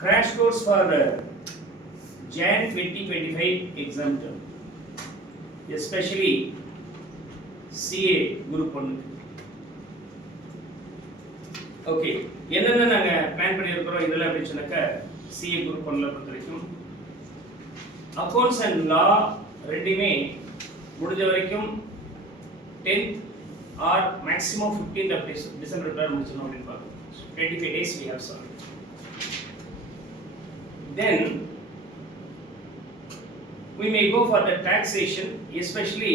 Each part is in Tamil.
Crash course for Jan 2025 exam term, especially CA group 1. Okay, என்னென்ன நாங்கள் பிளான் பண்ணியிருக்கிறோம் இதெல்லாம் அப்படின்னு சொன்னாக்கா CA group 1 பொறுத்த வரைக்கும் அக்கௌண்ட்ஸ் அண்ட் லா ரெண்டுமே முடிஞ்ச வரைக்கும் 10th or maximum 15th of December முடிச்சிடணும் அப்படின்னு பார்க்கணும். 25 days we have solved. Then we may go for the taxation, especially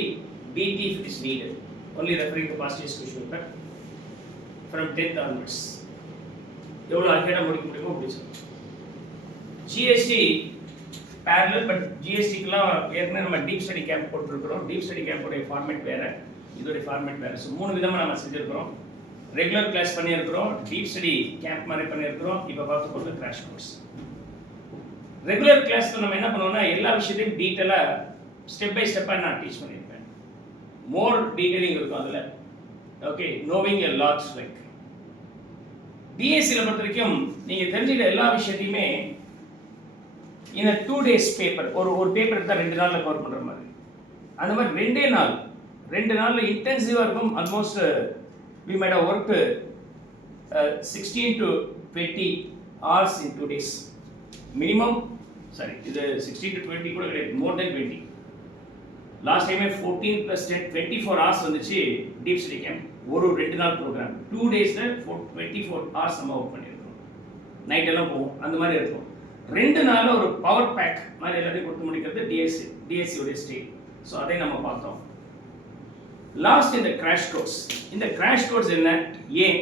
BT if it is needed, only referring to past year's question paper from 10th onwards. எவ்வளோ அக்கேடா முடிக்க முடியுமோ முடிச்சோம். GST parallel, but GSTக்குலாம் ஏற்கனவே நம்ம டீப் ஸ்டடி கேம்ப் போட்டுருக்கிறோம். டீப் ஸ்டடி கேம்போடைய ஃபார்மேட் வேறு, இதோடைய ஃபார்மேட் வேறு. ஸோ 3 விதமாக நம்ம செஞ்சுருக்கிறோம். ரெகுலர் கிளாஸ் பண்ணியிருக்கிறோம், டீப் ஸ்டடி கேம்ப் மாதிரி பண்ணியிருக்கிறோம், இப்போ பார்த்து போகிறது கிராஷ் கோர்ஸ். ரெகுலர் கிளாஸில் நம்ம என்ன பண்ணுவோம்னா எல்லா விஷயத்தையும் டீட்டெயிலாக ஸ்டெப் பை ஸ்டெப்பாக நான் டீச் பண்ணியிருப்பேன். மோர் டீட்டெயிலிங் இருக்கும் அதில். ஓகே, நோவிங் எ லாட்ஸ் லைக் பிஎஸ்சியில் பொறுத்த வரைக்கும் நீங்கள் தெரிஞ்சுக்கிற எல்லா விஷயத்தையுமே இந்த 2 days பேப்பர், ஒரு பேப்பர் எடுத்தால் 2 நாளில் கவர் பண்ணுற மாதிரி. அந்த மாதிரி 2 நாளில் இன்டென்சிவாக இருக்கும். Almost we made a work 16 to 20 hours in 2 days minimum. சரி, இது 16 to 20 கூட கிடையாது, மோர் தென் 20. லாஸ்ட் டைமே 14 + 10 24 hours வந்துச்சு டீப் ஸ்டடி கேம்ப். ஒரு 2 நாள் ப்ரோக்ராம் 2 daysல 24 hours நம்ம ஒர்க் பண்ணியிருக்கோம். நைட் எல்லாம் போகும், அந்த மாதிரி இருக்கும். 2 நாளில் ஒரு பவர் பேக் மாதிரி எல்லாத்தையும் கொடுத்து முடிக்கிறது டிஎஸ்சியோடைய ஸ்டேட். ஸோ அதை நம்ம பார்த்தோம். லாஸ்ட் இந்த கிராஷ் கோர்ஸ். இந்த கிராஷ் கோர்ஸ் என்ன, ஏன்